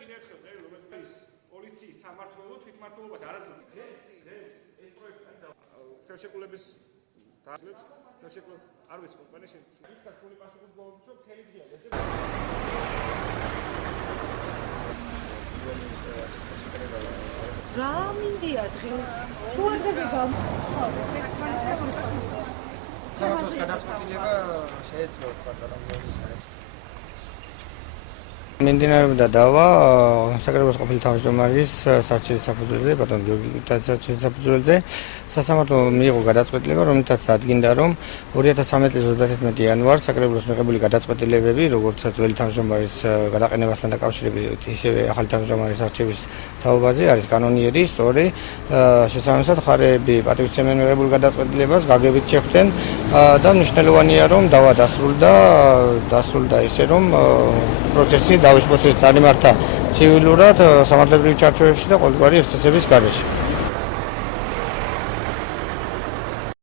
კიდევ ერთხელ წერილ რომელიც პოლიციის სამმართველო თვითმმართველობას არასდროს ეს პროექტი ხელშეკრულების დაწესებულებს ხელშეკრულების არ ვიცი კომპანია იქა სული პასუხისმგებლობით რომ მთელი დღეა რა მინდია დღეს შუადღეზე სამართლის გადაწყვეტილება შეეძლო პარლამენტის მიმდინარეობდა დავა საკრებულოს ყოფილი თავმჯდომარის სარჩელის საფუძველზე, ბატონ გიორგი სარჩელის საფუძველზე სასამართლო მიიღო გადაწყვეტილება, რომელთაც დადგინდა, რომ 2013 წლის 31 იანვარს საკრებულოს მიღებული გადაწყვეტილებები, როგორც ძველი თავმჯდომარის გადაყენებასთან დაკავშირებით, ისევე ახალი თავმჯდომარის არჩევის თაობაზე არის კანონიერი, სწორი, შესაბამისად მხარეები პატივისცემენ მიღებულ გადაწყვეტილებას, გაგებით შეხვდნენ და მნიშვნელოვანია, რომ დავა დასრულდა ისე, რომ დავის პროცესი წარიმართა ცივილურად, სამართლებრივ ჩარჩოებში და ყოველგვარი ექსცესების გარეშე.